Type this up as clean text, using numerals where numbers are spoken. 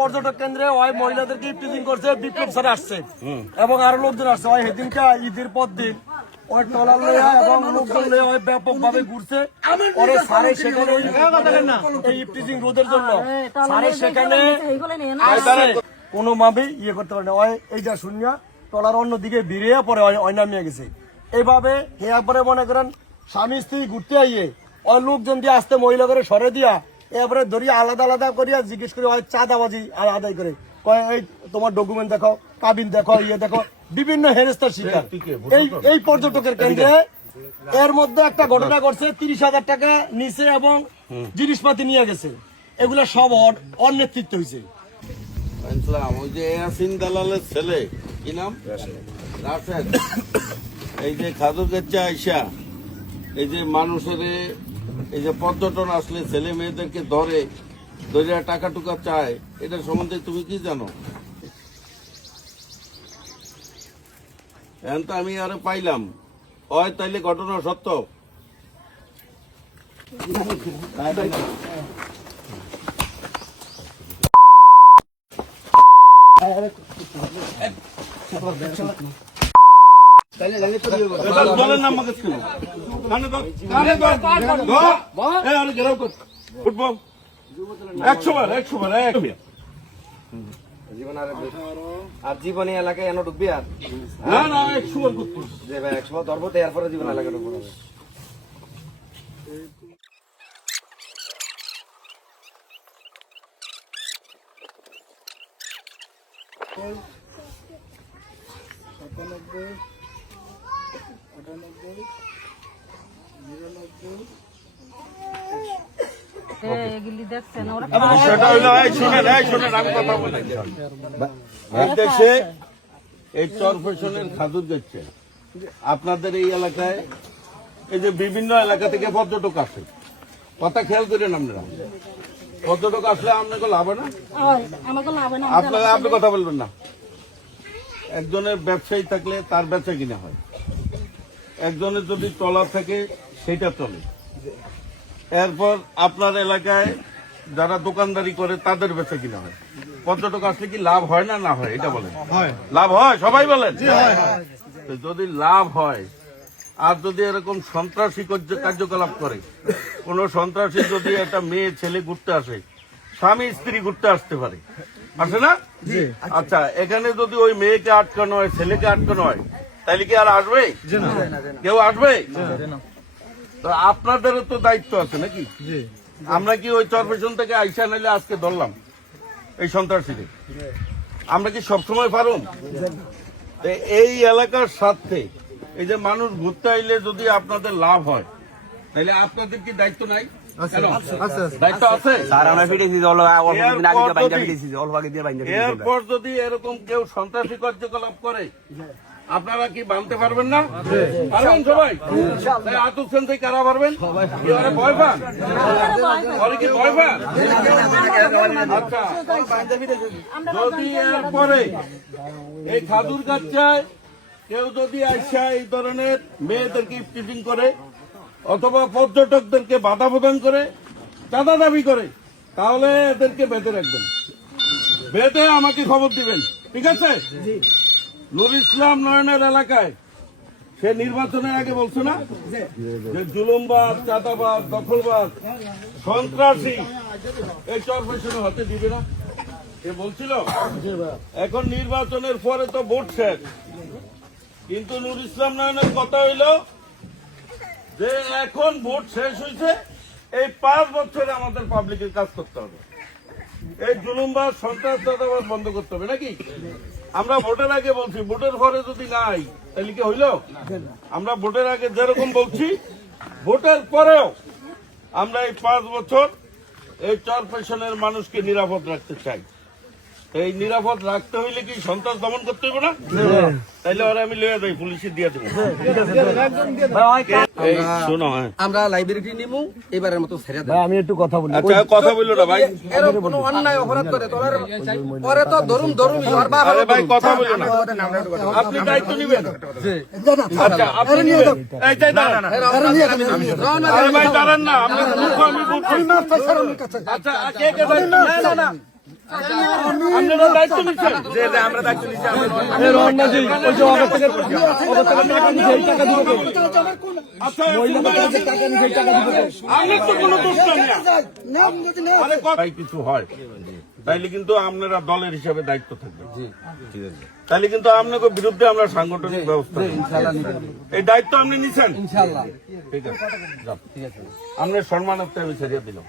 পর্যটক কেন্দ্রে মহিলাদেরকে ইফটিজিং করছে, বিপ্লব স্যার আসছে এবং আরো লোকজন আসছে। সেদিনকে ঈদের পর দিন ওই ট্রলার লইয়া এবং লোকজন লইয়া ব্যাপক ভাবে ঘুরছে। পরে স্যারে সেখানে এই ইফটিজিং রোধের জন্য স্যারে সেখানে কোনোভাবেই ইয়ে করতে পারে না। এইটা শূন্য ট্রলার অন্যদিকে বেরিয়ে পরে ওই নামিয়ে গেছে। এইভাবে একবারে মনে করেন স্বামী স্ত্রী ঘুরতে আইয়ে ওই লোকজন দিয়ে আসতে মহিলা করে সরে দিয়া এরপরে ধরিয়া আলাদা আলাদা করিয়া জিজ্ঞেস করে হয় চাঁদাবাজি আদায় করে কয় এই তোমার ডকুমেন্ট দেখো, কাবিন দেখো, ইয়ে দেখো, বিভিন্ন হেনস্থার শিকার এই পর্যটকের কেন্দ্রে। এর মধ্যে একটা ঘটনা ঘটছে, 30,000 টাকা নিচে এবং জিনিসপাতি নিয়ে গেছে। এগুলো সব ওর নেতৃত্ব হয়েছে। ওই যে ইয়াসিন দালালের ছেলে কি নাম রাশেদ, এই যে খাদুর কাছে আইসা এই যে মানুষের এই যে পর্যটন আসলে ছেলে মেয়েদেরকে ধরে টাকা টুকা চায়, এটা সম্বন্ধে তুমি কি জানো? এখন তো আমি আরে পাইলাম হয় তাইলে ঘটনা সত্য। ফুটবল 100 বার আর জীবনী এলাকায় এনে ঢুকবি আর না 100 বার যে ভাই 100 বার ধরবো এরপরে জীবন এলাকায় ঢুকবো। দেশে এই চরফেশনের খাদুর যাচ্ছে আপনাদের এই এলাকায়, এই যে বিভিন্ন এলাকা থেকে পর্যটক আসে, কথা খেয়াল করেন আপনারা। পর্যটক আসলে আপনাকে লাভ হয় না, আপনারা আপনি কথা বলবেন না। একজনের ব্যবসায়ী থাকলে তার ব্যবসা কিনা হয়, একজনের যদি ট্রলার থাকে সেটা চলে। এরপর আপনার এলাকায় যারা দোকানদারি করে তাদের বেচা কিনা হয়। পর্যটক আসলে কি লাভ হয় না না হয় এটা বলেন? লাভ হয়, সবাই বলেন। যদি লাভ হয় আর যদি এরকম সন্ত্রাসী কার্যকলাপ করে, কোন সন্ত্রাসী যদি একটা মেয়ে ছেলে ঘুরতে আসে, স্বামী স্ত্রী ঘুরতে আসতে পারে, আসে না? আচ্ছা, এখানে যদি ওই মেয়েকে আটকানো হয়, ছেলেকে আটকানো হয়, তাহলে কি আর আসবে? কেউ আসবে? তো আপনাদেরও তো দায়িত্ব আছে নাকি? আমরা কি ওই চরপেশন থেকে আইসা নাইলে আজকে ধরলাম এই সন্ত্রাসীদের, আমরা কি সবসময় পারুম? এই এলাকার সাথে এই যে মানুষ ঘুরতে আইলে যদি আপনাদের লাভ হয়, তাহলে আপনাদের কি দায়িত্ব নাই? দায়িত্ব আছে। এরপর যদি এরকম কেউ সন্ত্রাসী কার্যকলাপ করে, আপনারা কি বানতে পারবেন না? পারবেন সবাই? আতুক সেন থেকে কারা পারবেন? ভয় পান? কি ভয় পান? আচ্ছা, যদি এরপরে এই খাদুর কাচ্চায় কেউ যদি আইসা এই ধরনের মেয়েদেরকে ইফটিজিং করে অথবা পর্যটকদেরকে বাধা প্রদান করে, চাঁদা দাবি করে, তাহলে এদেরকে বেঁধে রাখবেন, বেঁধে আমাকে খবর দিবেন, ঠিক আছে? নুর ইসলাম নয়নের এলাকায় সে নির্বাচনের আগে বলছে না যে জুলুমবাজ, চাঁদাবাজ, দখলবাজ, সন্ত্রাসী এই চরপেশনে হতে দিবে না, সে বলছিল। এখন নির্বাচনের পরে তো ভোট শেষ, কিন্তু নুর ইসলাম নয়নের কথা হইল যে এখন ভোট শেষ হয়েছে, এই 5 বছরে আমাদের পাবলিকের কাজ করতে হবে, এই জুলুমবাজ, সন্ত্রাস, চাঁদাবাজ বন্ধ করতে হবে নাকি? আমরা ভোটের আগে বলছি, ভোটের পরে যদি নাই তাহলে কি হইল? আমরা ভোটের আগে যেরকম বলছি, ভোটের পরেও আমরা এই 5 বছর এই চরপেশনের মানুষকে নিরাপদ রাখতে চাই। এই নিরাপদ রাখতে হইলে কি সন্ত্রাস দমন করতে হইব না? তাইলে ওরা আমি লইয়া যাই, পুলিশে দিয়ে দেবো। এই শোনো, হ্যাঁ আমরা লাইব্রেরি নিমু এবারের মতো ছেড়ে দেব। ভাই আমি একটু কথা বলি। আচ্ছা কথা বললো না ভাই। এরকম কোনো অন্যায় অপরাধ করে তোলার পরে তো ধরুম ওর বাবা আরে ভাই কথা বললো না, আপনি দায়িত্ব নিবেন। আচ্ছা আপনি নিবেন। এই যাই দাঁড়ান। আরে ভাই দাঁড়ান না, আপনার দুঃখ আমি বুঝছি। আচ্ছা কে কে দায়িত্ব নিচ্ছেন? আপনারা দায়িত্ব নিচ্ছেন? এই রহমান জি, ওই যে অগর থেকে টাকা নিছে, এই টাকা দিবে কে? আচ্ছা মহিলাদের কাছে টাকা নিছে, এই টাকা দিবে কে? আমার তো কোনো দোষ নাই। আরে তাই কিছু হয় তাইলে কিন্তু আপনারা দলের হিসাবে দায়িত্ব থাকবে। তাইলে কিন্তু আপনাকে বিরুদ্ধে আমরা সাংগঠনিক ব্যবস্থা নেব। এই দায়িত্ব আপনি নিছেন ইনশাআল্লাহ। ঠিক আছে, যান। আপনার সম্মানার্থে আমি ছেড়ে দিলাম।